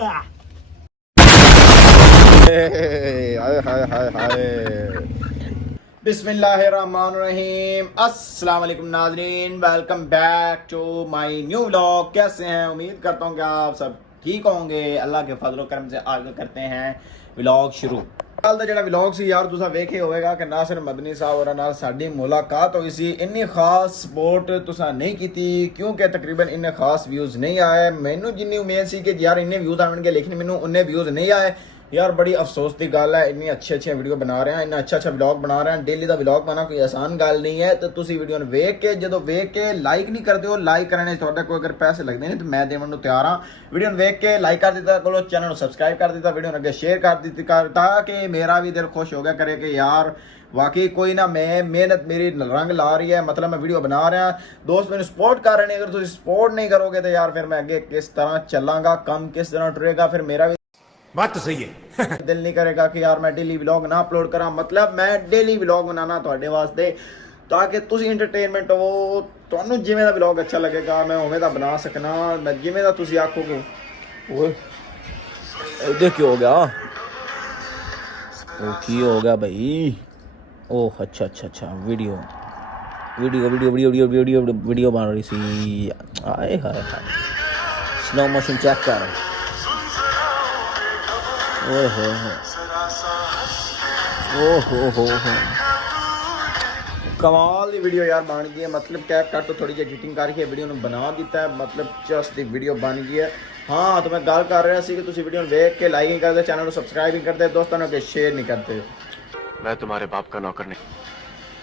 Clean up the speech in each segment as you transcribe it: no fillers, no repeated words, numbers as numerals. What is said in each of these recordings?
हाय हाय हाय हाय बिस्मिल्लाहिर्रहमानिर्रहीम। अस्सलाम वालेकुम नाज़रीन, welcome back to my new vlog. कैसे हैं? उम्मीद करता हूँ कि आप सब ठीक होंगे। अल्लाह के फजल करम से आज करते हैं व्लॉग शुरू। ਕੱਲ ਦਾ ਜਿਹੜਾ ਵਲੌਗ ਸੀ ਯਾਰ ਤੁਸੀਂ ਵੇਖੇ ਹੋਵੇਗਾ ਕਿ ਨਾਸਿਰ ਮਦਨੀ ਸਾਹਿਬ ਹੋਰਾਂ ਨਾਲ ਸਾਡੀ ਮੁਲਾਕਾਤ ਹੋਈ ਸੀ। ਇੰਨੀ ਖਾਸ ਸਪੋਰਟ ਤੁਸੀਂ ਨਹੀਂ ਕੀਤੀ ਕਿਉਂਕਿ ਤਕਰੀਬਨ ਇੰਨੇ ਖਾਸ ਵਿਊਜ਼ ਨਹੀਂ ਆਏ। ਮੈਨੂੰ ਜਿੰਨੀ ਉਮੀਦ ਸੀ ਕਿ ਯਾਰ ਇੰਨੇ ਵਿਊਜ਼ ਆਉਣਗੇ, ਲੇਕਿਨ ਮੈਨੂੰ ਉਨੇ ਵਿਊਜ਼ ਨਹੀਂ ਆਏ। यार बड़ी अफसोस की गल है। इन्नी अच्छी वीडियो बना रहे हैं, इन्ना अच्छा व्लॉग बना रहे हैं। डेली का व्लॉग बनाना कोई आसान गल नहीं है। तो तुम वीडियो वेख के जो वेख के लाइक नहीं करते हो, लाइक करने से कोई अगर पैसे लगते हैं तो मैं देवन को तैयार हाँ। वीडियो वेख के लाइक कर दिता करो, चैनल सब्सक्राइब कर दिता, वीडियो अगे शेयर कर दी ताकि मेरा भी दिल खुश हो गया करे कि यार वाकई कोई ना मैं मेहनत मेरी रंग ला रही है। मतलब मैं वीडियो बना रहा, दोस्त मैंने सपोर्ट कर रहे हैं। अगर तुम सपोर्ट नहीं करोगे तो यार फिर मैं अगे किस तरह चलांगा, कम किस तरह टुरेगा, फिर मेरा भी बात तो सही है। दिल नहीं करेगा कि यार मैं डेली व्लॉग ना अपलोड करा। मतलब मैं डेली व्लॉग बनाना ਤੁਹਾਡੇ ਵਾਸਤੇ ताकि ਤੁਸੀਂ एंटरटेनमेंट हो, ਤੁਹਾਨੂੰ ਜਿਵੇਂ ਦਾ व्लॉग अच्छा लगेगा मैं उवें ਦਾ ਬਣਾ ਸਕਣਾ। मैं ਜਿਵੇਂ ਦਾ ਤੁਸੀਂ ਆਖੋਗੇ। ਓਏ ਇਹਦੇ ਕੀ ਹੋ ਗਿਆ? ਉਹ ਕੀ ਹੋ ਗਿਆ ਭਾਈ? ओह अच्छा वीडियो बन रही सी। आए हाय हाय स्लो मोशन चेक कर। कमाल की वीडियो यार बन गई है। मतलब कैप कट तो थोड़ी जी एडिटिंग करके वीडियो बना दिता है। मतलब जस्ट दी वीडियो बन गई है। हाँ तो मैं गल कर रहा सी कि तुम वीडियो देख के लाइक नहीं करते, चैनल को सब्सक्राइब नहीं करते, दोस्तों के शेयर नहीं करते। मैं तुम्हारे बाप का नौकर नहीं।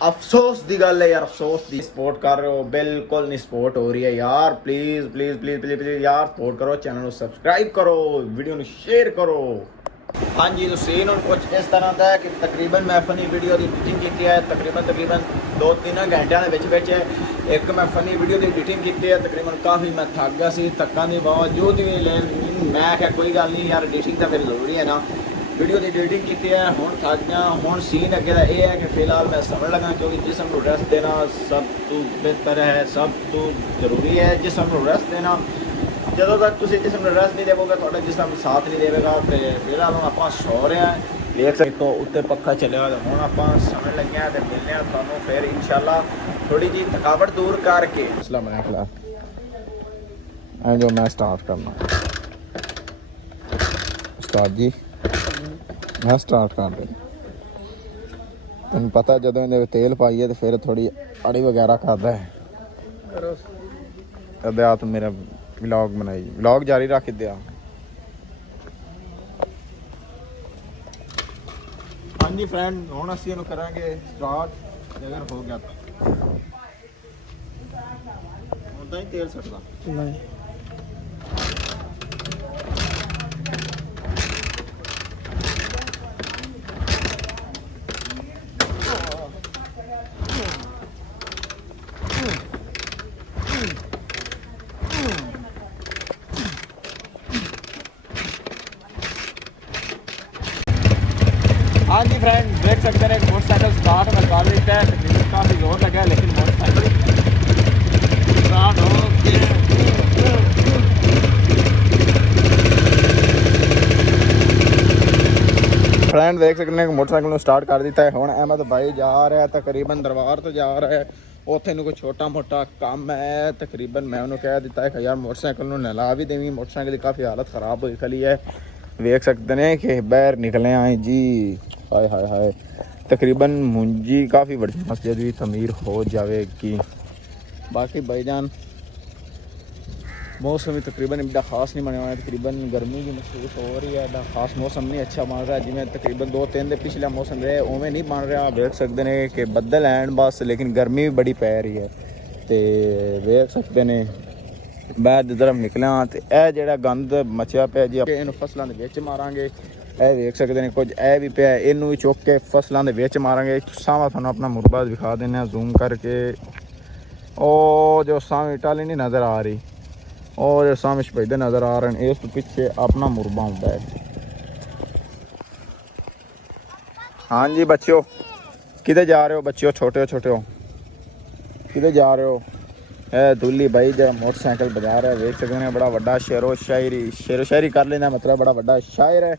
अफसोस की गल है यार, अफसोस की सपोर्ट कर रहे हो, बिल्कुल नहीं सपोर्ट हो रही है यार। Please please please please please यार सपोर्ट करो, चैनल को सब्सक्राइब करो, वीडियो शेयर करो। हाँ जी तो सीन और कुछ इस तरह का है कि तकरीबन मैं फनी वीडियो की एडिटिंग की है। तकरीबन 2-3 घंटे के एक मैं फनी वीडियो की एडिटिंग की है। तकरीबन काफ़ी मैं थक गया सी, थकन के बावजूद भी मैं क्या कोई गल नहीं यार, एडिटिंग तो फिर जरूरी है ना। वीडियो की एडिटिंग की है, हूँ थक गया। हूँ सीन अगे का यह है कि फिलहाल मैं समझ लगा क्योंकि जिसम को रेस्ट देना सब तो बेहतर है, सब तो जरूरी है। जिसम को रेस्ट देना, ਜਦੋਂ तक तुम जिसम में रेस्ट नहीं देवोगे तो जिसम साथ नहीं देगा। तो फिलहाल हम आप सो रहे हैं, देख सकते हो उत्ते पक्खा चलिया। हूँ आप समझ लगे हैं तो मिलने थानू फिर इंशाल्लाह थोड़ी जी थकावट दूर करके मसला बनाया खिला जो मैं स्टार्ट करना। उस्ताद जी मैं स्टार्ट कर दे। तेन पता जो इन्हें तेल पाइए तो फिर थोड़ी अड़ी वगैरह करता है। अदया तो मेरा व्लॉग बनाई, व्लॉग जारी रख दिया। हाँ जी फ्रेंड हम असी करांगे स्टार्ट अगर हो गया तो उदा ही तेल सटदा नहीं। हाँ जी फ्रेंड देख सकते हैं मोटरसाइकिल स्टार्ट में कर देता है। तकरीबन काफ़ी जोर लगा है लेकिन मोटरसाइकिल स्टार्ट हो गया। फ्रेंड देख सकते हैं मोटरसाइकिल स्टार्ट कर दिता है। हूँ अहमद भाई जा रहा है तकरीबन दरबार तो जा रहा है। उत्थे कोई छोटा मोटा काम है। तकरीबन मैं उन्होंने कह दिता है कि यार मोटरसाइकिल नला भी देवी। मोटरसाइकिल की काफ़ी हालत ख़राब हुई खली है। वेख सकते हैं कि बाहर निकले आए जी। हाय हाय हाय तकरीबन मुंजी काफ़ी बड़ी मस्जिद भी तमीर हो जाएगी। बाकी भाईजान मौसम भी तकरीबन इतना खास नहीं बने हुआ है। तकरीबन गर्मी भी महसूस हो रही है। खास मौसम नहीं अच्छा बन रहा है। जिमें तकरीबन 2-3 दिन पिछला मौसम रहे उवें नहीं बन रहा। देख सकते हैं कि बदल हैं बस, लेकिन गर्मी भी बड़ी पै रही है। तो देख सकते हैं बाहर की तरफ निकलिया तो यह जो गंद मचिया पिया जी इन फसलों के विच मारांगे। यह देख सकते हैं कुछ यह भी पिया, इनू भी चुक के फसलों के विच मारांगे। सावा थानू अपना मुरबा दिखा देने जूम करके। ओ जो सामने टाली नहीं नज़र आ रही, और जो सामने शपैदे नज़र आ रहे हैं, इस तो पीछे अपना मुरबा होता है। हाँ जी बच्चों किधर जा रहे हो? बच्चों छोटे हो किधर जा रहे हो? दूली भाई जो मोटरसाइकिल बजा रहा है देख सकते हैं बड़ा वड्डा शेरो शायरी कर लेना मतलब बड़ा वड्डा शायर है।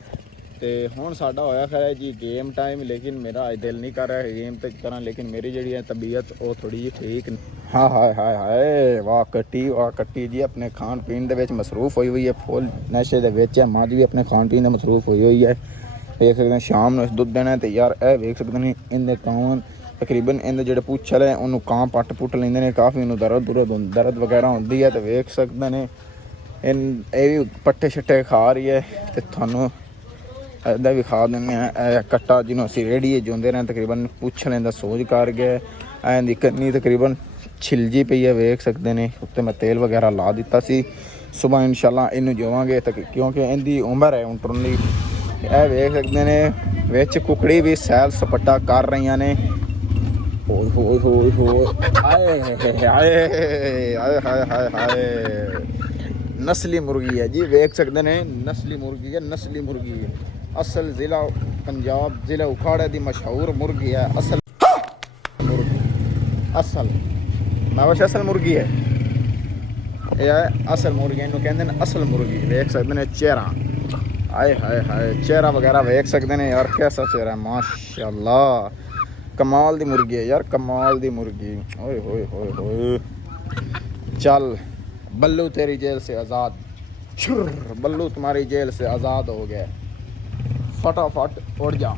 तो हुण साडा होया खैर है जी गेम टाइम, लेकिन मेरा अज दिल नहीं कर रहा है गेम तो करा, लेकिन मेरी जी है तबीयत वो थोड़ी जी ठीक। हाँ हाय हाय हाय वाह कट्टी जी अपने खान पीन दे मसरूफ हुई है, फुल नशे दे विच है। मज भी अपने खान पीन दे मसरूफ हुई है। देख सकते हैं शाम में दुध देना है तो यार यह वेख सकते हैं इनके कान तकरीबन इनके जो पूछल है उन्होंने कां पट पुट लेंदे ने, काफ़ी उन्होंने दर्द वगैरह होती है। तो वेख सकते हैं इन ये भी पट्टे शट्टे खा रही है। तो थानू इदा भी खा दें कट्टा जिन्होंने असी रेहड़ी जोंदे रहे तकरीबन पूछलें का सोज कर गया। इनकी कन्नी तकरीबन छिलजी पई है वेख सकते हैं। उत्ते मैं तेल वगैरह ला दिता सी, सुबह इंशाल्लाह इनू जोवांगे क्योंकि इनकी उम्र है हूँ टुरन दी। यह वेख सकते हैं विच कुकड़ी भी सैल सपट्टा कर रही ने। नस्ली मुर्गी है जी वेख सकते हैं, नस्ली मुर्गी है, नस्ली मुर्गी है। असल ज़िला पंजाब ज़िला उखाड़ा की मशहूर मुर्गी है। असल मुर्गी असल मैं असल मुर्गी है, यह असल मुर्गी इनू कहते हैं असल मुर्गी। वेख सकते हैं चेहरा, आए हाय हाय चेहरा वगैरह वेख सकते हैं यार कैसा चेहरा है माशाल्लाह। कमाल दी मुर्गी है यार, कमाल दी मुर्गी। ओए होए होए होए चल बल्लू तेरी जेल से आज़ाद, बल्लू तुम्हारी जेल से आज़ाद हो गया, फटाफट उड़ जा।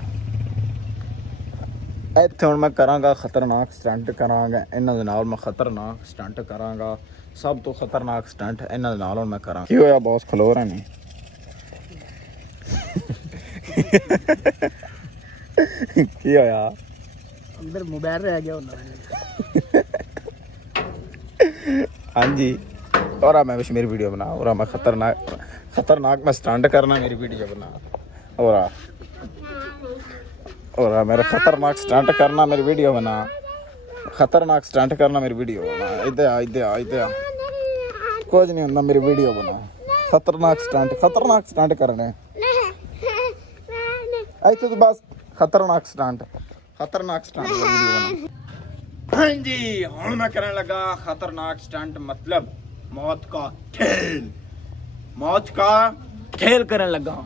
इत्थे हुण मैं करांगा खतरनाक स्टंट करांगा इन्हां दे नाल, मैं खतरनाक स्टंट करांगा, सब तो खतरनाक स्टंट इन्हां दे नाल हुण मैं करांगा। की होया बॉस खलो रहे ने की होया अंदर मोबाइल रह गया हाँ जी। और मैं मेरी वीडियो बना और मैं खतरनाक मैं स्टंट करना मेरी वीडियो बना और मेरा खतरनाक स्टंट करना मेरी वीडियो बना, खतरनाक स्टंट करना मेरी वीडियो बना। इधर आ कुछ नहीं होंदा मेरी वीडियो बना, खतरनाक स्टंट करने तो बस खतरनाक स्टंट वीडियो बना। हाँ जी हुण मैं करने लगा खतरनाक स्टंट मतलब मौत का खेल करने लगा।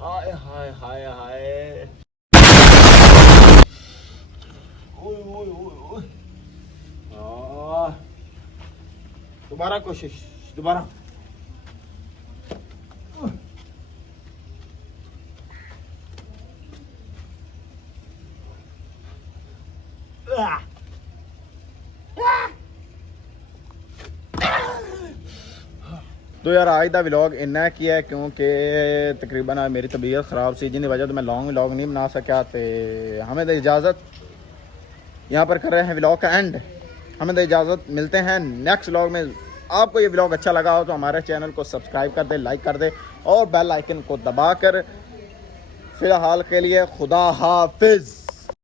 हाय हाय हाय हाय दोबारा कोशिश दोबारा। तो यार आज का व्लॉग इन्ना की है क्योंकि तकरीबन आज मेरी तबीयत ख़राब सी जिसकी वजह से मैं लॉन्ग व्लॉग नहीं बना सका। तो हमें तो इजाज़त यहाँ पर कर रहे हैं व्लॉग का एंड। हमें तो इजाज़त, मिलते हैं नेक्स्ट व्लॉग में। आपको ये व्लॉग अच्छा लगा हो तो हमारे चैनल को सब्सक्राइब कर दे, लाइक कर दे और बेल आइकन को दबा कर। फ़िलहाल के लिए खुदा हाफिज़।